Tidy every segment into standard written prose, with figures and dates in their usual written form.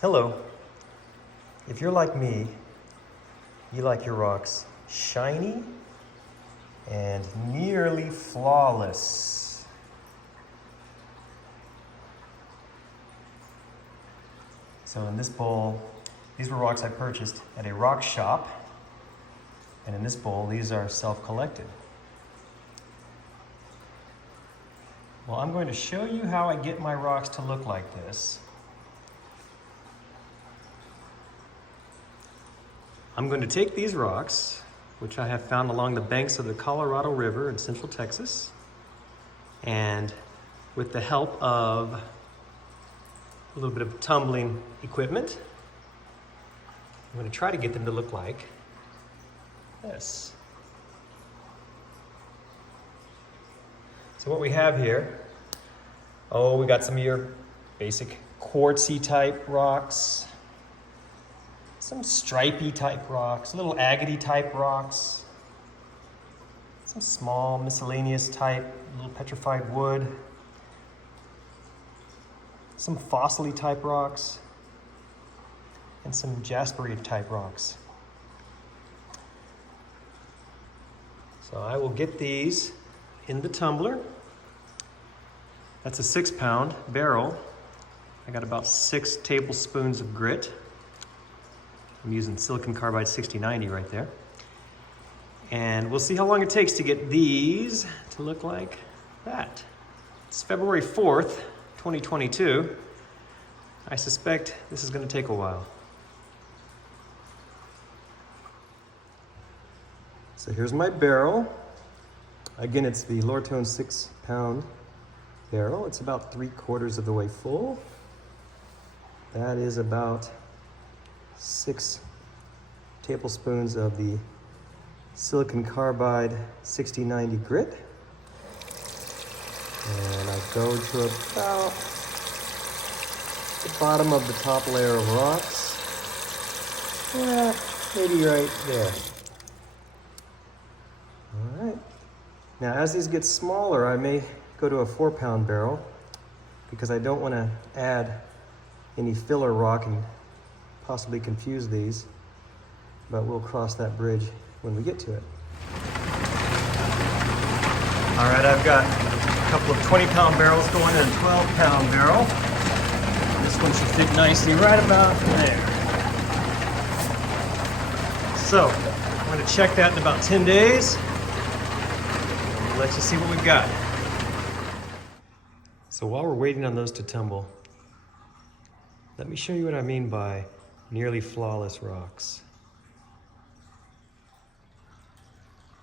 Hello. If you're like me, you like your rocks shiny and nearly flawless. So in this bowl, these were rocks I purchased at a rock shop. And in this bowl, these are self-collected. Well, I'm going to show you how I get my rocks to look like this. I'm going to take these rocks, which I have found along the banks of the Colorado River in central Texas, and with the help of a little bit of tumbling equipment, I'm going to try to get them to look like this. So what we have here, we got some of your basic quartzy type rocks, some stripy type rocks, little agate type rocks, some small miscellaneous type, little petrified wood, some fossil-y type rocks, and some jaspery type rocks. So I will get these in the tumbler. That's a 6-pound barrel. I got about 6 tablespoons of grit. I'm using silicon carbide 6090 right there. And we'll see how long it takes to get these to look like that. It's February 4th, 2022. I suspect this is going to take a while. So here's my barrel. Again, it's the Lortone 6-pound barrel. It's about 3/4 of the way full. That is about 6 tablespoons of the silicon carbide 6090 grit. And I go to about the bottom of the top layer of rocks. Yeah, maybe right there. All right. Now, as these get smaller, I may go to a 4-pound barrel because I don't want to add any filler rock and possibly confuse these, but we'll cross that bridge when we get to it. All right, I've got a couple of 20-pound barrels going in a 12-pound barrel. This one should fit nicely right about there. So, I'm going to check that in about 10 days. Let you see what we've got. So while we're waiting on those to tumble, let me show you what I mean by nearly flawless rocks.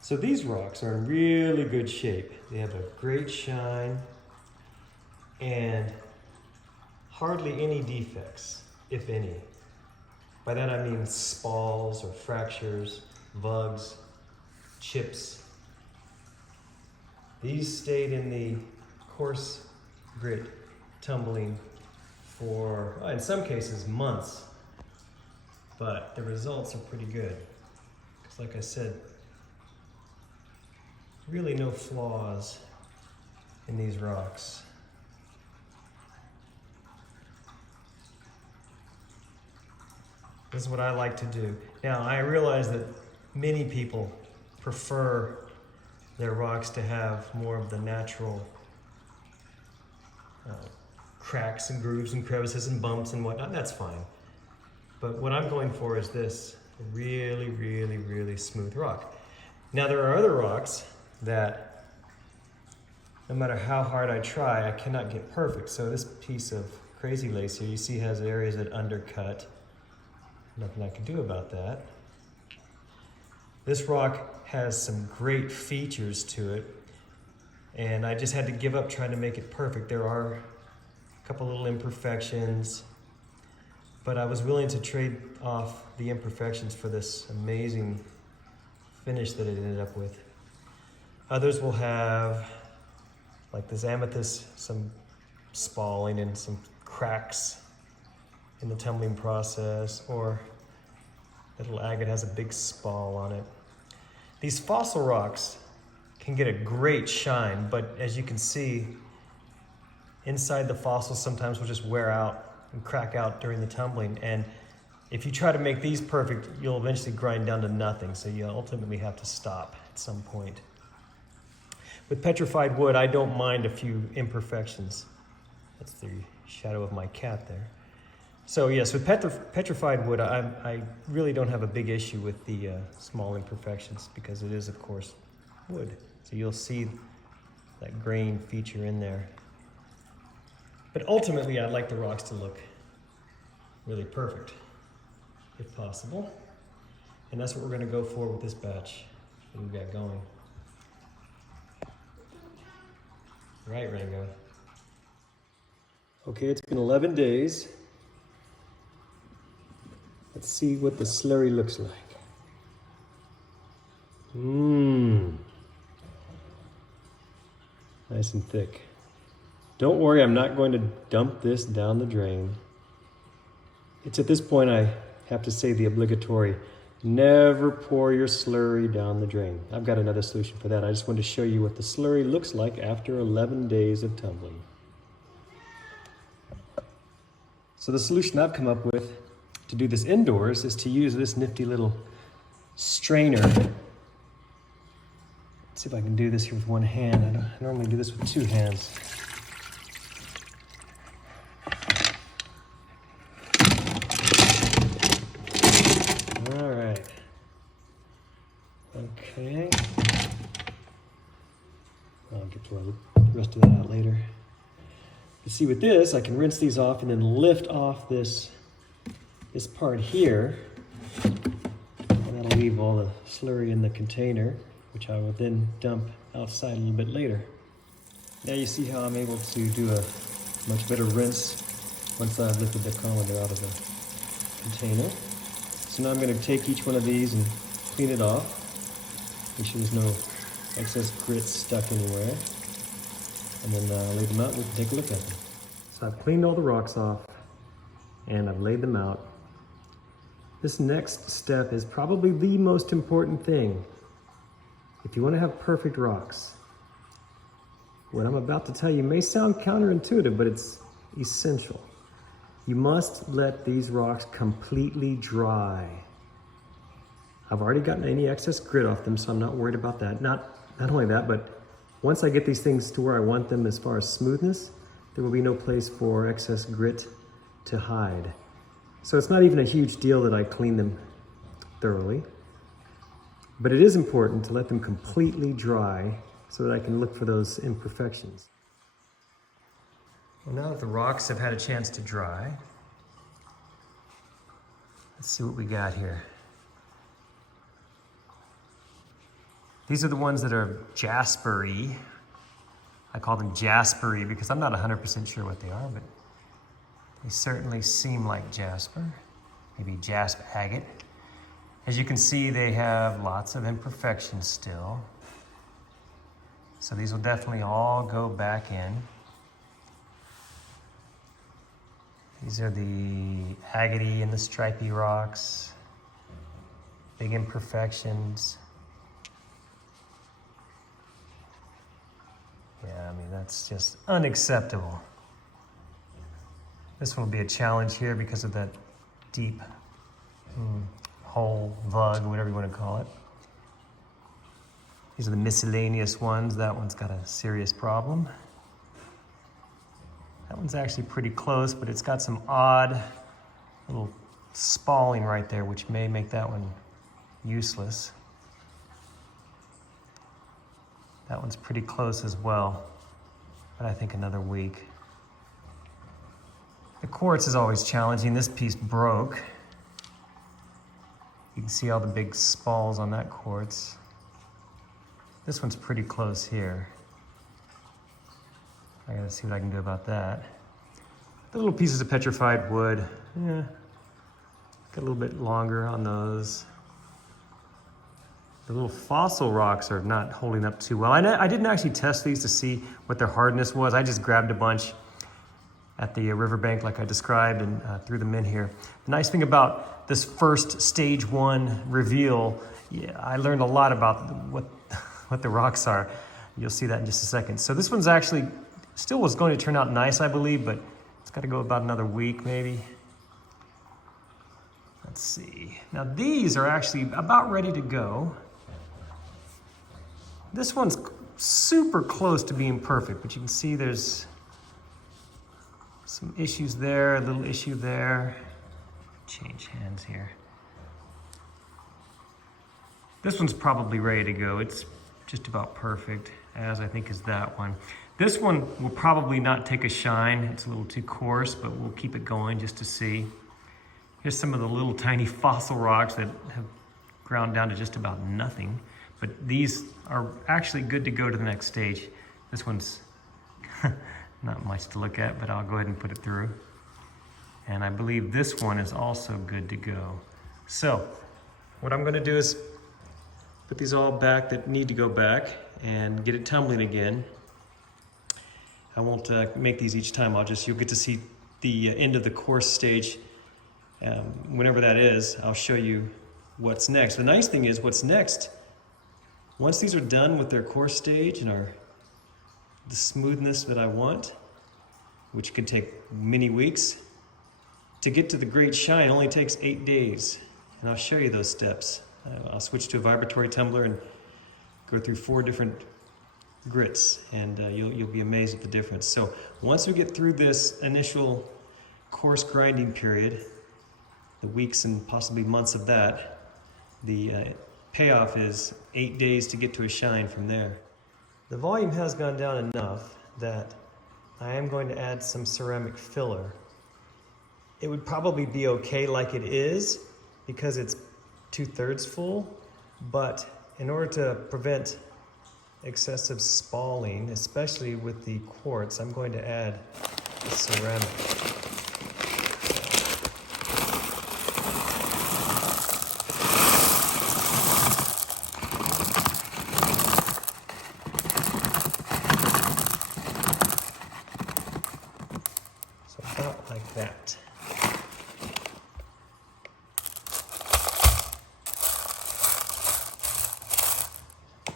So these rocks are in really good shape. They have a great shine and hardly any defects, if any. By that I mean spalls or fractures, vugs, chips. These stayed in the coarse grit tumbling for, in some cases, months. But the results are pretty good. Because like I said, really no flaws in these rocks. This is what I like to do. Now, I realize that many people prefer their rocks to have more of the natural cracks and grooves and crevices and bumps and whatnot. That's fine. But what I'm going for is this really, really, really smooth rock. Now, there are other rocks that no matter how hard I try, I cannot get perfect. So this piece of crazy lace here, you see has areas that undercut. Nothing I can do about that. This rock has some great features to it, and I just had to give up trying to make it perfect. There are a couple little imperfections, but I was willing to trade off the imperfections for this amazing finish that it ended up with. Others will have, like this amethyst, some spalling and some cracks in the tumbling process, or little agate has a big spall on it. These fossil rocks can get a great shine, but as you can see, inside the fossils sometimes will just wear out and crack out during the tumbling. And if you try to make these perfect, you'll eventually grind down to nothing. So you ultimately have to stop at some point. With petrified wood, I don't mind a few imperfections. That's the shadow of my cat there. So yes, with petrified wood, I really don't have a big issue with the small imperfections because it is, of course, wood. So you'll see that grain feature in there. But ultimately, I'd like the rocks to look really perfect, if possible. And that's what we're going to go for with this batch that we've got going. Right, Rango. Okay, it's been 11 days. Let's see what the slurry looks like. Nice and thick. Don't worry, I'm not going to dump this down the drain. It's at this point I have to say the obligatory, never pour your slurry down the drain. I've got another solution for that. I just wanted to show you what the slurry looks like after 11 days of tumbling. So the solution I've come up with to do this indoors is to use this nifty little strainer. Let's see if I can do this here with one hand. I normally do this with two hands. All right. Okay. I'll get to the rest of that out later. You see, with this, I can rinse these off and then lift off this part here. And that'll leave all the slurry in the container, which I will then dump outside a little bit later. Now you see how I'm able to do a much better rinse once I've lifted the colander out of the container. So now I'm going to take each one of these and clean it off. Make sure there's no excess grit stuck anywhere. And then lay them out and we can take a look at them. So I've cleaned all the rocks off and I've laid them out. This next step is probably the most important thing. If you want to have perfect rocks, what I'm about to tell you may sound counterintuitive, but it's essential. You must let these rocks completely dry. I've already gotten any excess grit off them, so I'm not worried about that. Not only that, but once I get these things to where I want them as far as smoothness, there will be no place for excess grit to hide. So it's not even a huge deal that I clean them thoroughly, but it is important to let them completely dry so that I can look for those imperfections. Well, now that the rocks have had a chance to dry, let's see what we got here. These are the ones that are jaspery. I call them jaspery because I'm not 100% sure what they are, but they certainly seem like jasper, maybe jasp agate. As you can see, they have lots of imperfections still. So these will definitely all go back in. These are the agate and the stripy rocks, big imperfections. Yeah, I mean, that's just unacceptable. This one will be a challenge here because of that deep hole, vug, whatever you want to call it. These are the miscellaneous ones. That one's got a serious problem. That one's actually pretty close, but it's got some odd little spalling right there, which may make that one useless. That one's pretty close as well, but I think another week. The quartz is always challenging. This piece broke. You can see all the big spalls on that quartz. This one's pretty close here. I gotta see what I can do about that. The little pieces of petrified wood, yeah, get a little bit longer on those. The little fossil rocks are not holding up too well. I didn't actually test these to see what their hardness was. I just grabbed a bunch at the riverbank like I described and threw them in here. The nice thing about this first stage 1 reveal, I learned a lot about what the rocks are. You'll see that in just a second. So this one's actually still was going to turn out nice, I believe, but It's got to go about another week maybe. Let's see. Now these are actually about ready to go. This one's super close to being perfect, but you can see there's some issues there, a little issue there. Change hands here. This one's probably ready to go. It's just about perfect, as I think is that one. This one will probably not take a shine. It's a little too coarse, but we'll keep it going just to see. Here's some of the little tiny fossil rocks that have ground down to just about nothing. But these are actually good to go to the next stage. This one's not much to look at, but I'll go ahead and put it through. And I believe this one is also good to go. So what I'm gonna do is put these all back that need to go back and get it tumbling again. I won't make these each time. You'll get to see the end of the course stage. Whenever that is, I'll show you what's next. The nice thing is what's next, once these are done with their course stage and are the smoothness that I want, which could take many weeks, to get to the great shine only takes 8 days. And I'll show you those steps. I'll switch to a vibratory tumbler and go through 4 different grits, and you'll be amazed at the difference. So once we get through this initial coarse grinding period, the weeks and possibly months of that, the payoff is 8 days to get to a shine from there. The volume has gone down enough that I am going to add some ceramic filler. It would probably be okay like it is because it's 2/3 full, but in order to prevent excessive spalling, especially with the quartz, I'm going to add the ceramic. So about like that.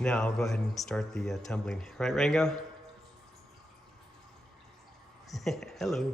Now I'll go ahead and start the tumbling. Right, Rango? Hello.